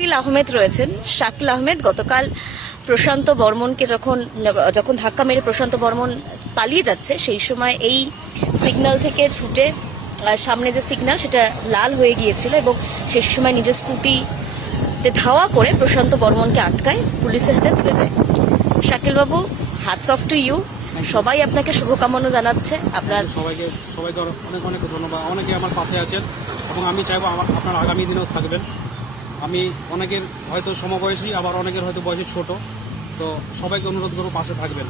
শাকিল আহমেদ রয়েছেন। শাকিল আহমেদ গতকাল প্রশান্ত বর্মনকে যখন ধাক্কা মেরে প্রশান্ত বর্মন পালিয়ে যাচ্ছে, সেই সময় এই সিগন্যাল থেকে ছুটে সামনে যে সিগন্যাল সেটা লাল হয়ে গিয়েছিল এবং সেই সময় নিজের স্কুটিতে ধাওয়া করে প্রশান্ত বর্মনকে আটকায়, পুলিশের হাতে তুলে দেয়। শাকিল বাবু, হ্যাটস অফ টু ইউ। সবাই আপনাকে শুভকামনা জানাচ্ছে। সবাইকে অনেক অনেক ধন্যবাদ। অনেকে আমার পাশে আছেন এবং আমি চাইবো আপনার আগামী দিনেও থাকবেন। আমি অনেকের হয়তো সমবয়সী, আবার অনেকের হয়তো বয়সে ছোট, তো সবাইকে অনুরোধ করবো পাশে থাকবেন।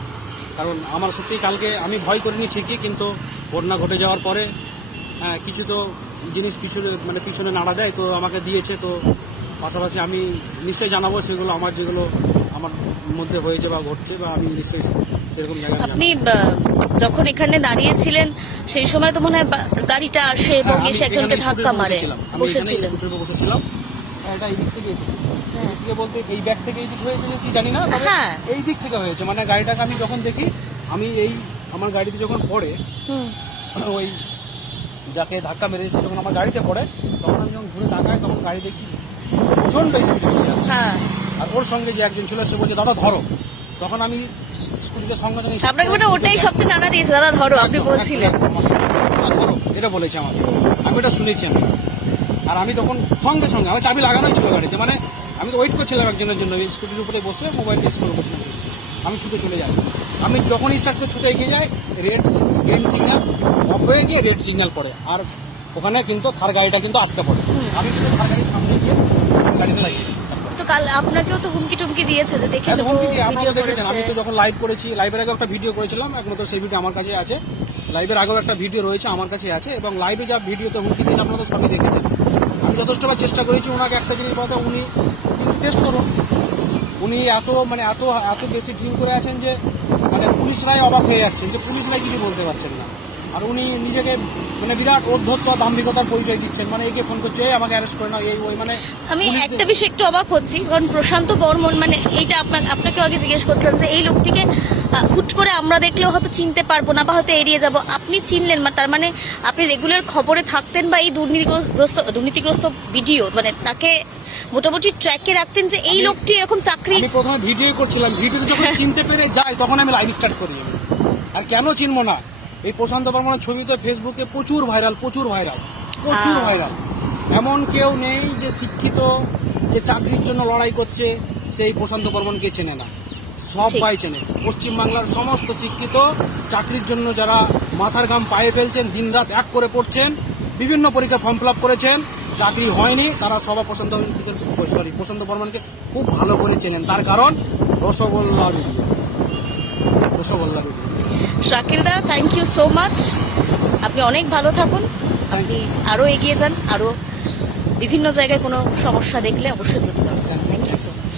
কারণ আমার সত্যি কালকে আমি ভয় করিনি ঠিকই, কিন্তু ঘটনা ঘটে যাওয়ার পরে কিছু তো জিনিস পিছনে নাড়া দেয়, তো আমাকে দিয়েছে। তো পাশাপাশি আমি নিশ্চয়ই জানাবো সেগুলো যেগুলো আমার মধ্যে হয়েছে বা ঘটছে, বা আমি নিশ্চয়ই সেরকম জায়গায়। আপনি যখন এখানে দাঁড়িয়েছিলেন সেই সময় তো মনে হয় গাড়িটা আসে এবং এসে একজনকে ধাক্কা মারে। বসেছিলেন? বসেছিলাম। এটা এই দিক থেকে এসেছে, বলতে এই ব্যাগ থেকে এই দিক হয়েছে কি জানি না, এই দিক থেকে হয়েছে। মানে গাড়িটাকে আমি যখন দেখি, আমি আমার গাড়িতে যখন পড়ে, ওই যাকে ধাক্কা মেরেছে যখন আমার গাড়িতে পড়ে, তখন আমি যখন ঘুরে তাকাই, তখন গাড়ি দেখছি প্রচন্ড স্পিডে যাচ্ছে। আর ওর সঙ্গে যে একজন ছিল সে বলছে দাদা ধরো। তখন আমি স্কুটিতে সঙ্গে আপনাকে মানে ওটাই সবচেয়ে নাড়া দিয়েছে, দাদা ধরো আপনি বলছিলেন। ধরো এটা বলেছে আমাকে, আমি এটা শুনেছি। আর আমি তখন সঙ্গে আমার চাবি লাগানোই ছিল গাড়িতে, মানে আমি তো ওয়েট করছিলাম একজনের জন্য, স্কুটির উপরে বসে মোবাইল ইউজ করে বসছিলাম। আমি ছুটে চলে যাই। আমি যখন স্টার্ট করে ছুটে এগিয়ে যাই, গ্রিন সিগন্যাল অফ হয়ে গিয়ে রেড সিগন্যাল পড়ে, আর ওখানে কিন্তু থার গাড়িটা কিন্তু আটকে পড়ে। আমি কিন্তু থার গাড়ির সামনে গিয়ে গাড়িতে লাগিয়ে দিই। তো কাল আপনাকেও তো হুমকি টুমকি দিয়েছে যে দেখে ভিডিও করেছেন। আমি তো যখন লাইভ করেছি, লাইভের আগে একটা ভিডিও করেছিলাম, একমাত্র সেই ভিডিও আমার কাছে আছে। লাইভের আগেও একটা ভিডিও রয়েছে আমার কাছে আছে, এবং লাইভে যা ভিডিওতে হুমকি দিয়েছে আপনারা তো সবই দেখেছেন। আমি যথেষ্টবার চেষ্টা করেছি ওনাকে একটা জিনিস বলতে, উনি টেস্ট করুন। উনি এত বেশি ড্রিম করে আছেন যে মানে পুলিশরাই অবাক হয়ে যাচ্ছেন যে পুলিশরাই কিছু বলতে পারছেন না। আর উনি নিজেকে মানে বিরাট অধ্যত্ত দাম্ভিকতার পরিচয় দিচ্ছেন, মানে একে ফোন করছে আমাকে অ্যারেস্ট করে না, এই ওই। মানে আমি একটা বিষয় একটু অবাক হচ্ছি, কারণ প্রশান্ত বর্মন মানে এইটা আপনাকে আগে জিজ্ঞেস করছিলাম যে এই লোকটিকে হুট করে আমরা দেখলেও হয়তো চিনতে পারবো না বা হয়তো এড়িয়ে যাব, আপনি চিনলেন, তার মানে আপনি রেগুলার খবরে থাকতেন বা এই দুর্নীতিগ্রস্ত ভিডিও মানে তাকে মোটামুটি ট্র্যাকে রাখতেন যে এই লোকটি এরকম চাকরি। আমি প্রথমে ভিডিও করছিলাম, ভিডিওতে যখন চিনতে পেরে যাই তখন আমি লাইভ স্টার্ট করি। আর কেন চিনবো না, এই প্রশান্ত বর্মনের ছবি তো ফেসবুকে প্রচুর ভাইরাল। এমন কেউ নেই যে শিক্ষিত, যে চাকরির জন্য লড়াই করছে, সেই প্রশান্ত বর্মনকে চেনে না। সবাই চেনে। পশ্চিমবাংলার সমস্ত শিক্ষিত চাকরির জন্য যারা মাথার ঘাম পায়ে ফেলছেন, দিনরাত এক করে পড়ছেন, বিভিন্ন পরীক্ষা ফর্ম ফিল আপ করেছেন, চাকরি হয়নি, তারা সবাই প্রশান্ত বর্মনকে খুব ভালো করে চেনেন। তার কারণ রসগোল্লা ভিডিও। শাকিল দা, থ্যাংক ইউ সো মাচ। আপনি অনেক ভালো থাকুন, আপনি আরও এগিয়ে যান, আরও বিভিন্ন জায়গায় কোনো সমস্যা দেখলে অবশ্যই দ্রুত। Thank you so much.